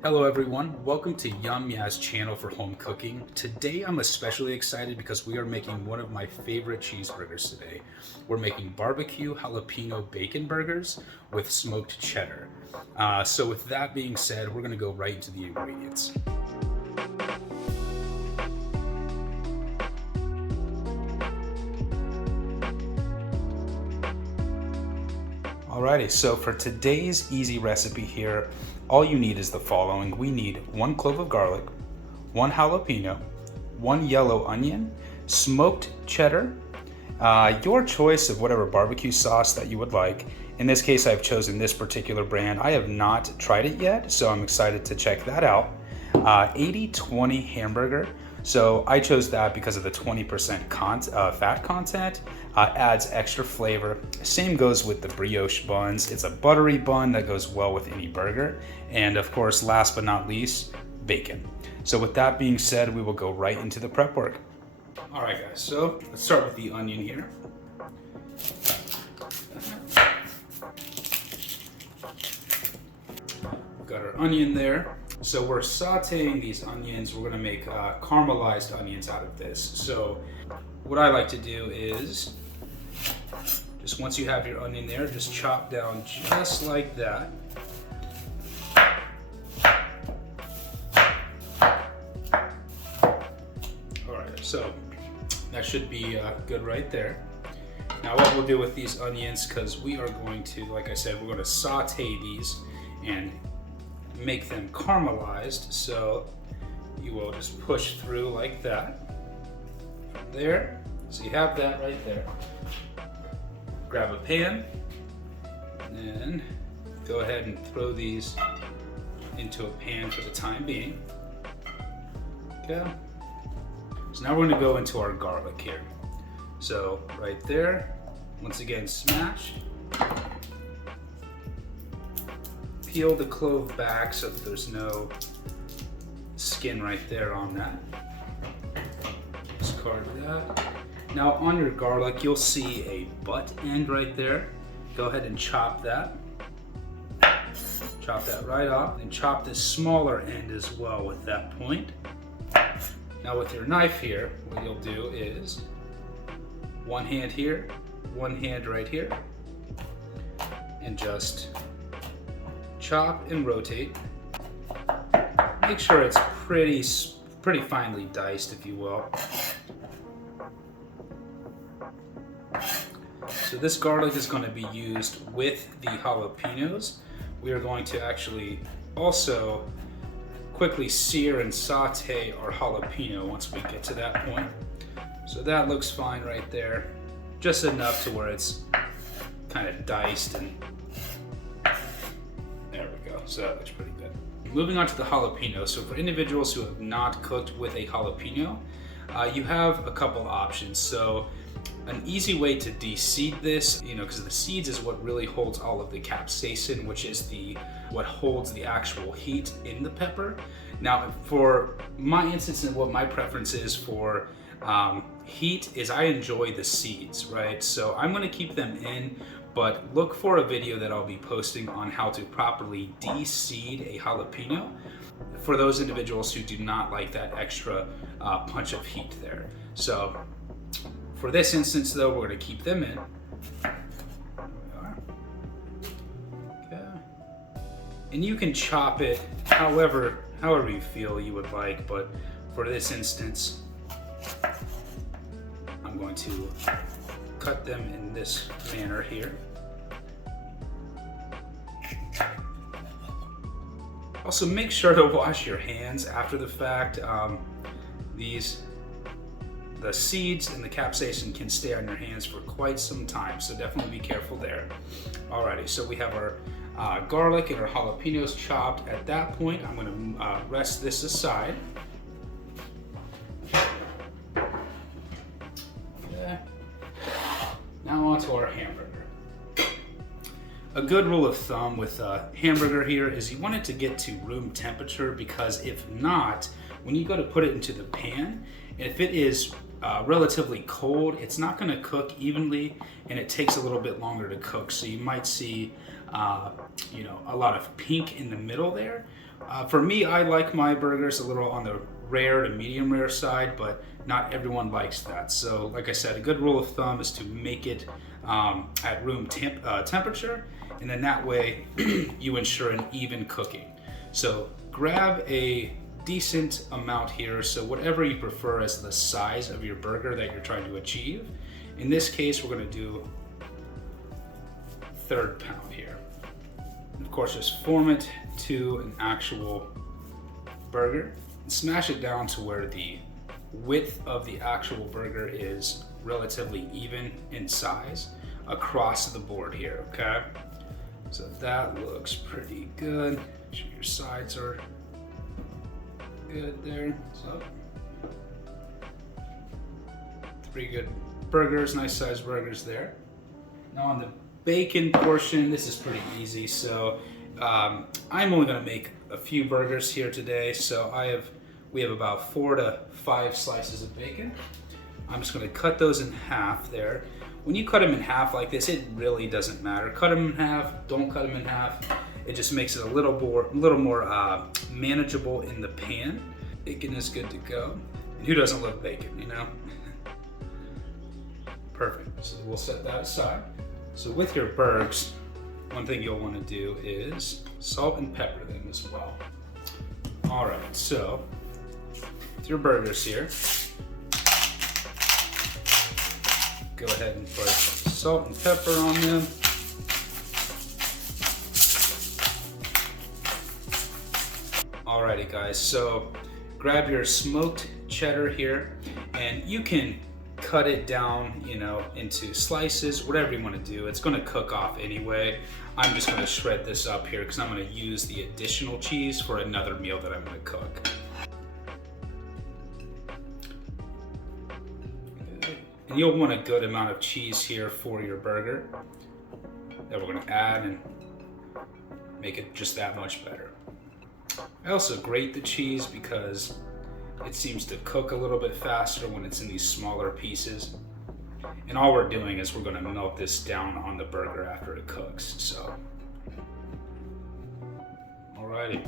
Hello everyone, welcome to Yum Ya's channel for home cooking. Today I'm especially excited because we are making one of my favorite cheeseburgers today. We're making barbecue jalapeno bacon burgers with smoked cheddar. So with that being said, we're gonna go right into the ingredients. Alrighty, so for today's easy recipe here, all you need is the following. We need 1 clove of garlic, 1 jalapeno, 1 yellow onion, smoked cheddar, your choice of whatever barbecue sauce that you would like. In this case, I've chosen this particular brand. I have not tried it yet, so I'm excited to check that out. 80-20 hamburger. So I chose that because of the 20% fat content, adds extra flavor. Same goes with the brioche buns. It's a buttery bun that goes well with any burger. And of course, last but not least, bacon. So with that being said, we will go right into the prep work. All right guys, so let's start with the onion here. Got our onion there. So we're sauteing these onions. We're gonna make caramelized onions out of this. So what I like to do is, just once you have your onion there, just chop down just like that. All right, so that should be good right there. Now what we'll do with these onions, because we are going to, like I said, we're going to saute these and make them caramelized. So you will just push through like that. There, so you have that right there. Grab a pan and then go ahead and throw these into a pan for the time being. Okay. So now we're going to go into our garlic here. So right there, once again, smash. Peel the clove back so that there's no skin right there on that. Discard that. Now on your garlic, you'll see a butt end right there. Go ahead and chop that. Chop that right off, and chop this smaller end as well with that point. Now with your knife here, what you'll do is one hand here, one hand right here, and just chop and rotate. Make sure it's pretty finely diced, if you will. So this garlic is going to be used with the jalapenos. We are going to actually also quickly sear and saute our jalapeno once we get to that point. So that looks fine right there. Just enough to where it's kind of diced, and there we go. So that looks pretty good. Moving on to the jalapeno. So for individuals who have not cooked with a jalapeno, you have a couple options. So an easy way to de-seed this, because the seeds is what really holds all of the capsaicin, which is what holds the actual heat in the pepper. Now, for my instance and what my preference is for heat is I enjoy the seeds, right? So I'm going to keep them in, but look for a video that I'll be posting on how to properly de-seed a jalapeno for those individuals who do not like that extra punch of heat there. So for this instance though, we're going to keep them in. Okay. And you can chop it however you feel you would like, but for this instance, I'm going to cut them in this manner here. Also, make sure to wash your hands after the fact. The seeds and the capsaicin can stay on your hands for quite some time, so definitely be careful there. Alrighty, so we have our garlic and our jalapenos chopped. At that point, I'm going to rest this aside. Okay. Now on to our hamburger. A good rule of thumb with a hamburger here is you want it to get to room temperature, because if not, when you go to put it into the pan, if it is relatively cold, it's not going to cook evenly, and it takes a little bit longer to cook. So you might see, a lot of pink in the middle there, For me, I like my burgers a little on the rare to medium rare side, but not everyone likes that. So like I said, a good rule of thumb is to make it at room temperature, and then that way you ensure an even cooking. So grab a decent amount here, so whatever you prefer as the size of your burger that you're trying to achieve. In this case, we're going to do 1/3 pound here. And of course, just form it to an actual burger. Smash it down to where the width of the actual burger is relatively even in size across the board here, okay? So that looks pretty good. Make sure your sides are good there. So 3 good burgers, nice sized burgers there. Now on the bacon portion, this is pretty easy. So I'm only gonna make a few burgers here today. So we have about 4 to 5 slices of bacon. I'm just gonna cut those in half there. When you cut them in half like this, it really doesn't matter. Cut them in half, don't cut them in half. It just makes it a little more manageable in the pan. Bacon is good to go. And who doesn't love bacon, you know? Perfect, so we'll set that aside. So with your burgers, one thing you'll wanna do is salt and pepper them as well. All right, so with your burgers here, go ahead and put salt and pepper on them. Alrighty guys, so grab your smoked cheddar here, and you can cut it down, you know, into slices, whatever you want to do. It's going to cook off anyway. I'm just going to shred this up here because I'm going to use the additional cheese for another meal that I'm going to cook. And you'll want a good amount of cheese here for your burger that we're going to add and make it just that much better. I also grate the cheese because it seems to cook a little bit faster when it's in these smaller pieces. And all we're doing is we're going to melt this down on the burger after it cooks. So, alrighty,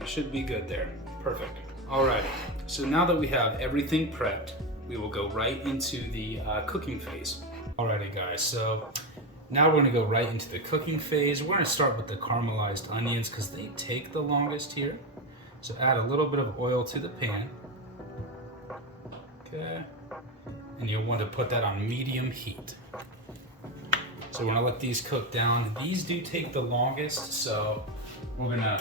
it should be good there. Perfect. Alrighty, so now that we have everything prepped, we will go right into the cooking phase. Alrighty guys, so now we're gonna go right into the cooking phase. We're gonna start with the caramelized onions because they take the longest here. So add a little bit of oil to the pan. Okay, and you'll want to put that on medium heat. So we're gonna let these cook down. These do take the longest, so we're gonna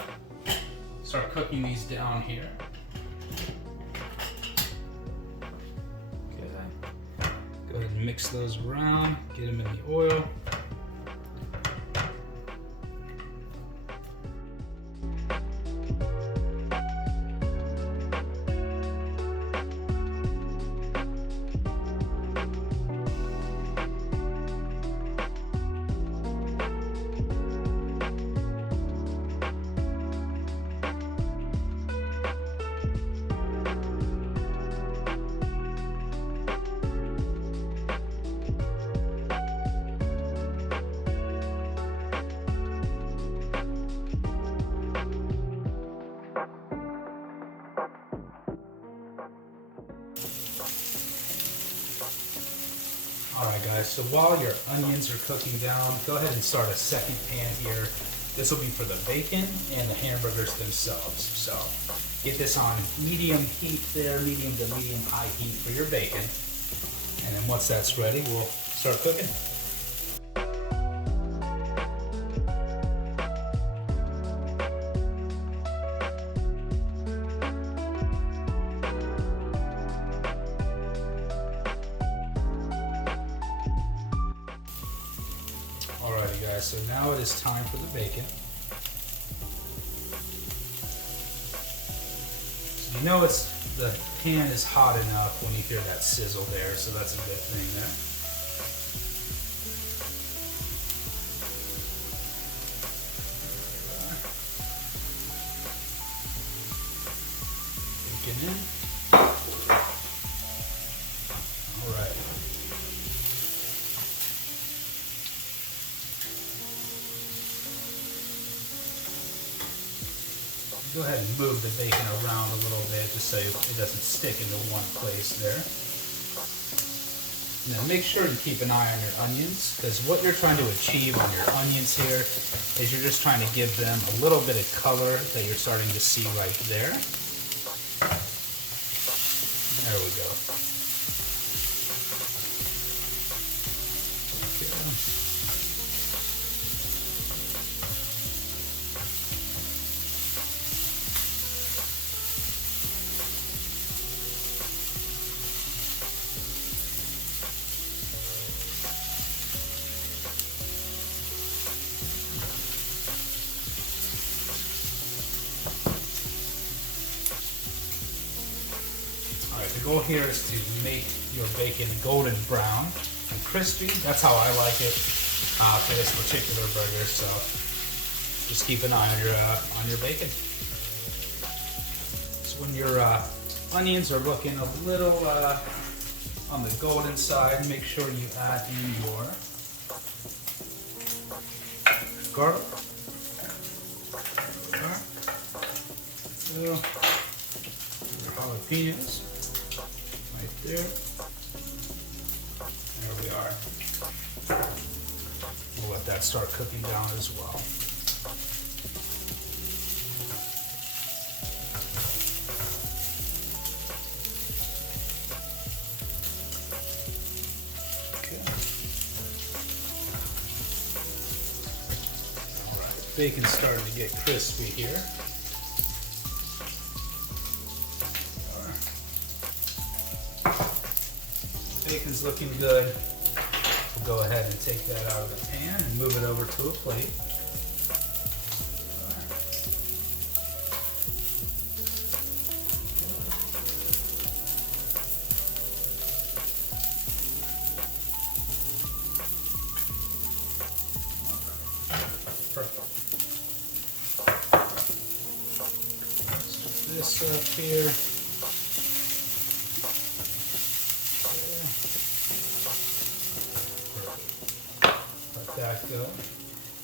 start cooking these down here. Go ahead and mix those around, get them in the oil. Alright guys, so while your onions are cooking down, go ahead and start a second pan here. This will be for the bacon and the hamburgers themselves. So get this on medium heat there, medium to medium high heat for your bacon. And then once that's ready, we'll start cooking. Alrighty guys, so now it is time for the bacon. So you know the pan is hot enough when you hear that sizzle there, so that's a good thing there. Bacon in. Alright. go ahead and move the bacon around a little bit just so it doesn't stick into one place there. And then make sure you keep an eye on your onions, because what you're trying to achieve on your onions here is you're just trying to give them a little bit of color that you're starting to see right there. There we go. The goal here is to make your bacon golden brown and crispy. That's how I like it for this particular burger. So just keep an eye on your bacon. So when your onions are looking a little on the golden side, make sure you add in your garlic. Your jalapenos. Right there. There we are. We'll let that start cooking down as well. Okay. All right. Bacon's starting to get crispy here. Bacon's looking good. We'll go ahead and take that out of the pan and move it over to a plate. Perfect. Let's put this up here. That go.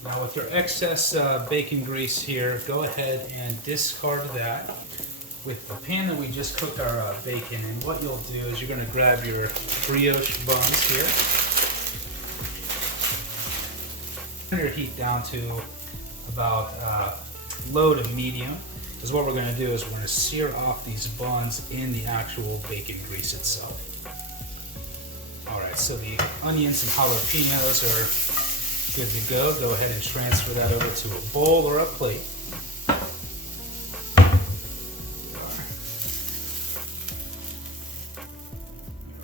Now with your excess bacon grease here, go ahead and discard that with the pan that we just cooked our bacon. And what you'll do is you're going to grab your brioche buns here. Turn your heat down to about low to medium, because what we're going to do is we're going to sear off these buns in the actual bacon grease itself. Alright, so the onions and jalapenos are good to go. Go ahead and transfer that over to a bowl or a plate. There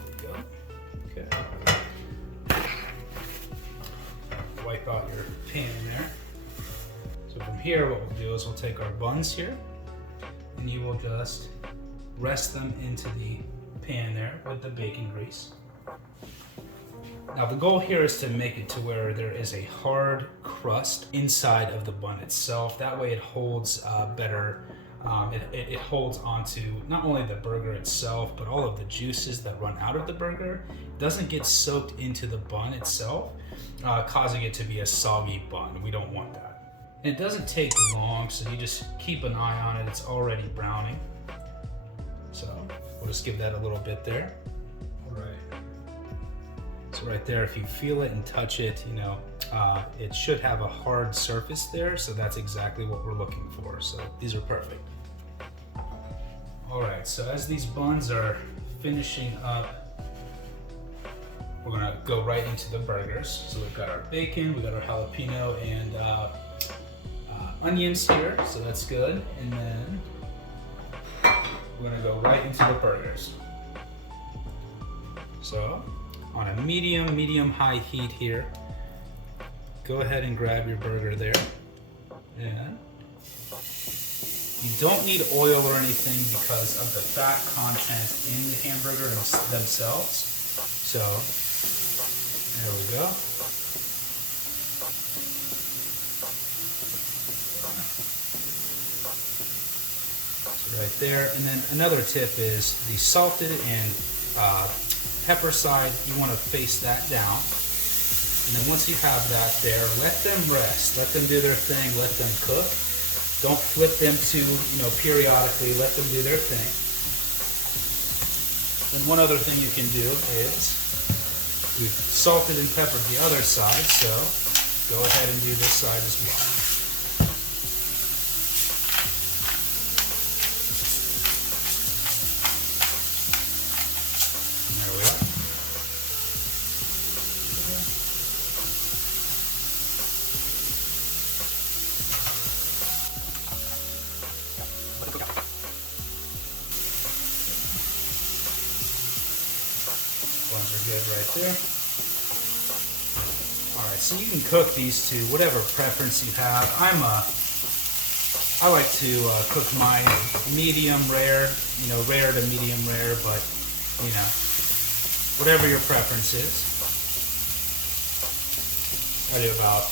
we go. Okay. Wipe out your pan there. So from here, what we'll do is we'll take our buns here, and you will just rest them into the pan there with the bacon grease. Now the goal here is to make it to where there is a hard crust inside of the bun itself. That way it holds better. It holds onto not only the burger itself, but all of the juices that run out of the burger. It doesn't get soaked into the bun itself, causing it to be a soggy bun. We don't want that. And it doesn't take long, so you just keep an eye on it. It's already browning. So we'll just give that a little bit there. All right. So right there, if you feel it and touch it, you know, it should have a hard surface there, so that's exactly what we're looking for. So these are perfect. All right, so as these buns are finishing up, we're gonna go right into the burgers. So we've got our bacon, we've got our jalapeno and onions here, so that's good. And then we're gonna go right into the burgers. So on a medium-high heat here, go ahead and grab your burger there. And you don't need oil or anything because of the fat content in the hamburger themselves. So there we go. So right there. And then another tip is the salted and pepper side, you want to face that down. And then once you have that there, let them rest. Let them do their thing, let them cook. Don't flip them periodically. Let them do their thing. And one other thing you can do is, we've salted and peppered the other side, so go ahead and do this side as well. There we are. Buns are good right there. Alright, so you can cook these to whatever preference you have. I like to cook mine medium rare, rare to medium rare, but whatever your preference is. I do about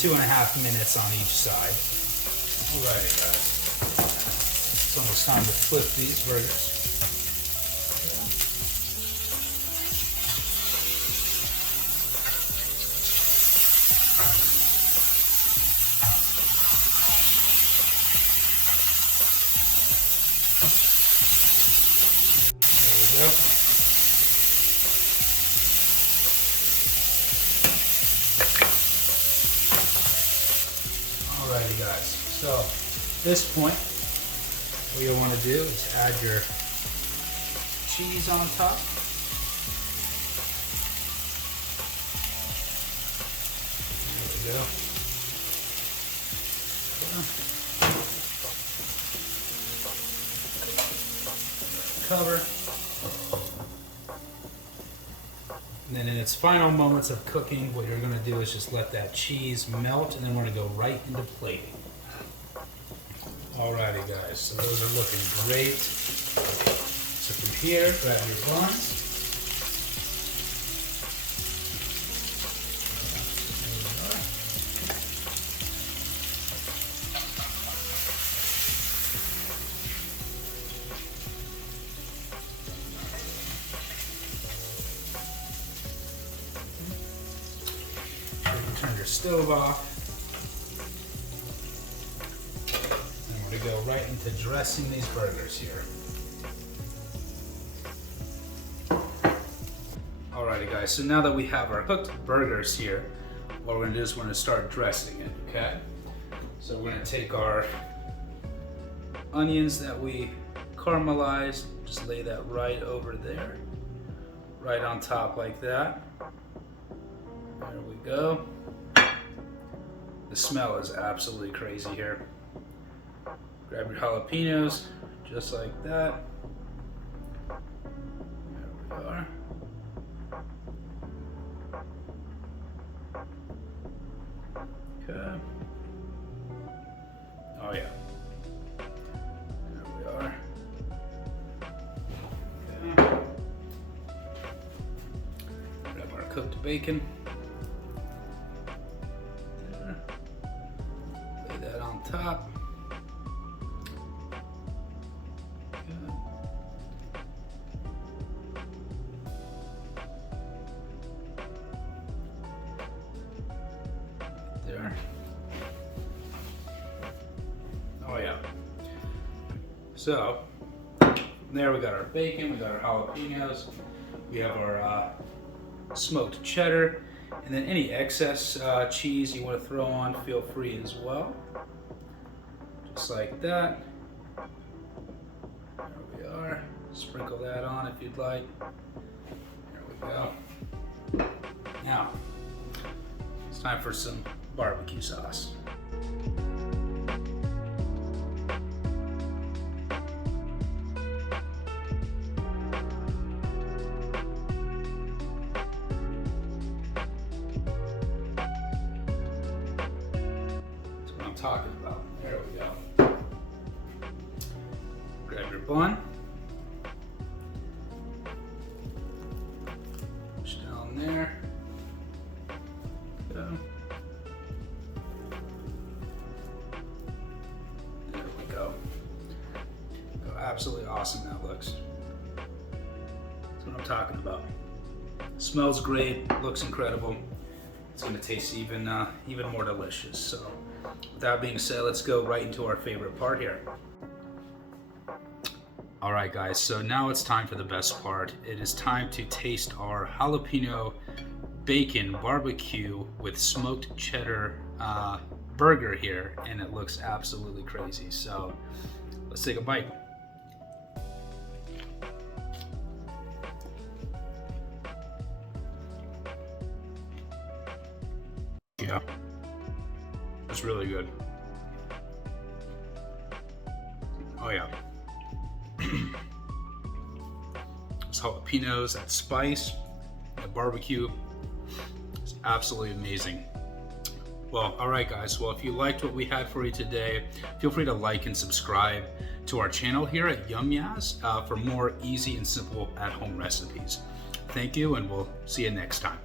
2.5 minutes on each side. Alrighty guys, it's almost time to flip these burgers. There we go. Alrighty guys, so at this point, what you'll want to do is add your cheese on top. There we go. Cover. And then in its final moments of cooking, what you're going to do is just let that cheese melt, and then we're going to go right into plating. Alrighty guys, so those are looking great. So from here, grab your buns. Turn your stove off. And we're going to go right into dressing these burgers here. Alrighty guys, so now that we have our cooked burgers here, what we're going to do is we're going to start dressing it, okay? So we're going to take our onions that we caramelized, just lay that right over there, right on top like that. There we go. The smell is absolutely crazy here. Grab your jalapenos, just like that. There we are. Okay. Oh yeah. There we are. Okay. Grab our cooked bacon. Top. Good. There. Oh yeah. So there we got our bacon, we got our jalapenos, we have our smoked cheddar, and then any excess cheese you want to throw on, feel free as well. Just like that. There we are. Sprinkle that on if you'd like. There we go. Now, it's time for some barbecue sauce. That's what I'm talking about. There we go. Grab your bun. Push down there. Go. There we go. Absolutely awesome that looks. That's what I'm talking about. Smells great, looks incredible. It's gonna taste even more delicious. So With that being said, let's go right into our favorite part here. All right, guys, so now it's time for the best part. It is time to taste our jalapeno bacon barbecue with smoked cheddar burger here, and it looks absolutely crazy. So let's take a bite. Yeah, it's really good. Oh yeah. Those jalapenos, that spice, the barbecue, it's absolutely amazing. Well, all right, guys. Well, if you liked what we had for you today, feel free to like and subscribe to our channel here at Yum Yaz for more easy and simple at-home recipes. Thank you, and we'll see you next time.